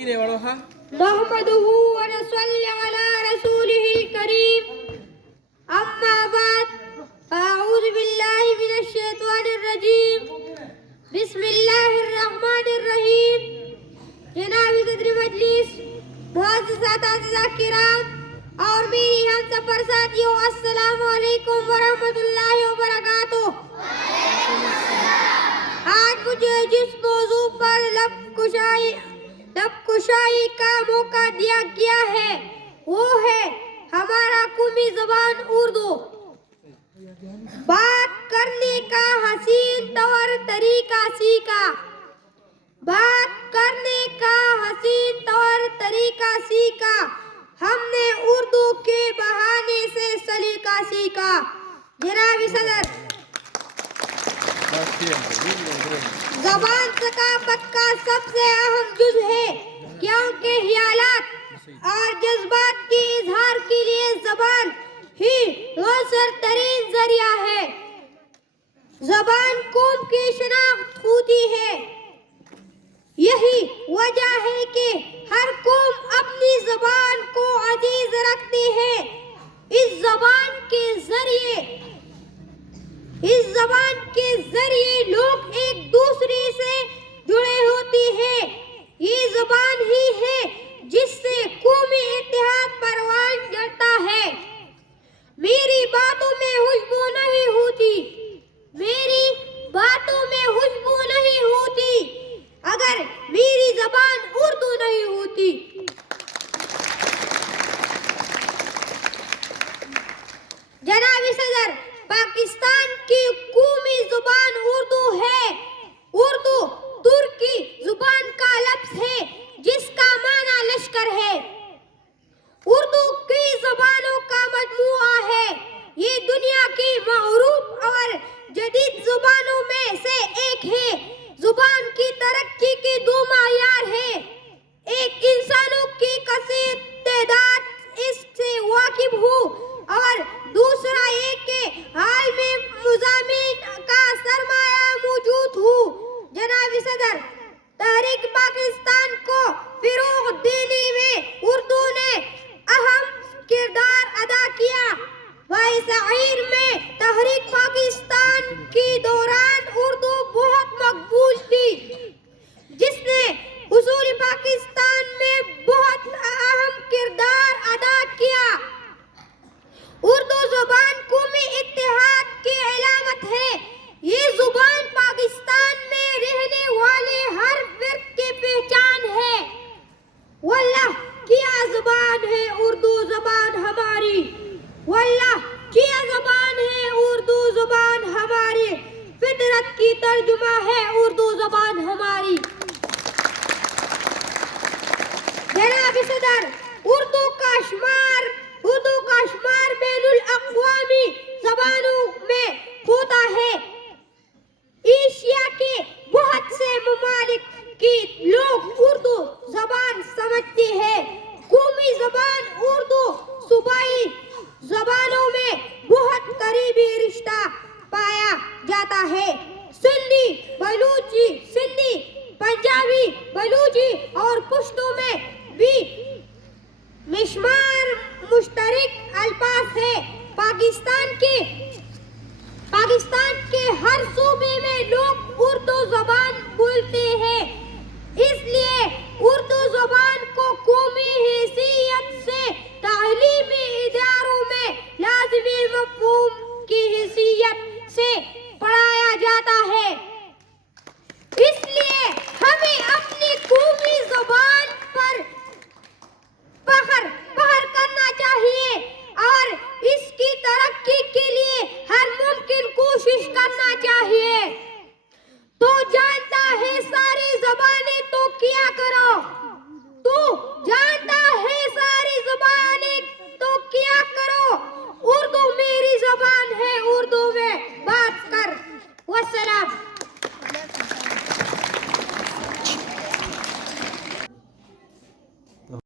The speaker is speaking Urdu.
نحمده ونصلي على رسوله الكريم أما بعد أعوذ بالله من الشيطان الرجيم بسم الله الرحمن الرحيم جناب صدر مجلس معزز اساتذہ کرام اور میری ہم سفر ساتھیوں السلام علیکم ورحمۃ اللہ وبرکاتہ۔ آج مجھے جس موضوع پر لب کشائی کا موقع دیا گیا ہے وہ ہے ہمارا قومی زبان اردو۔ بات کرنے کا حسین طور طریقہ سیکھا، بات کرنے کا حسین طور طریقہ سیکھا، ہم نے اردو کے بہانے سے سلیقہ سیکھا۔ جناب صدر، زبان ثقافت کا سب سے اہم جز ہے کیونکہ خیالات اور جذبات کے اظہار کے لیے زبان ہی مؤثر ترین ذریعہ ہے۔ زبان قوم کی شناخت ہوتی ہے، یہی وجہ ہے کہ ہر قوم اپنی زبان کو عزیز رکھتی ہے۔ اس زبان کے ذریعے لوگ ایک دوسرے سے جڑے ہوتے ہیں۔ یہ زبان ہی ہے جس سے قومی اتحاد پروان چڑھتا ہے۔ میری باتوں میں خوشبو نہیں ہوتی، میری باتوں میں خوشبو نہیں ہوتی اگر میری زبان اردو نہیں ہوتی۔ جناب صدر، پاکستان کی قومی زبان اردو ہے۔ اردو ترکی زبان کا لفظ ہے جس کا معنی لشکر ہے۔ اردو کئی زبانوں کا مجموعہ ہے۔ یہ دنیا کی معروف اور جدید زبانوں میں سے ایک ہے۔ زبان کی ترقی کے دو معیار ہیں، ایک انسانوں کی کثیر تعداد اس سے واقف ہو اور دوسرا یہ کہ حال میں مضامین کا سرمایہ موجود ہو۔ جناب صدر، تحریک پاکستان کو فروغ دینے میں اردو نے اہم کردار ادا کیا۔ ء میں تحریک پاکستان کے دوران اردو بہت مقبول تھی جس نے حصول پاکستان میں بہت اہم کردار ادا کیا۔ اردو زبان قومی اتحاد کی علامت ہے۔ یہ زبان پاکستان میں رہنے والے ہر فرد کی پہچان ہے۔ واللہ کیا زبان ہے اردو زبان ہماری، واللہ کیا زبان ہے اردو زبان ہماری، فطرت کی ترجمہ ہے اردو زبان ہماری۔ جناب صدر، اردو کا شمار بین الاقوامی زبانوں میں ہوتا ہے۔ ایشیا کے بہت سے ممالک کے لوگ اردو زبان سمجھتے ہیں۔ قومی زبان اردو صوبائی زبانوں میں بہت قریبی رشتہ پایا جاتا ہے۔ سندھی، بلوچی، سندھی، پنجابی، بلوچی اور پشتو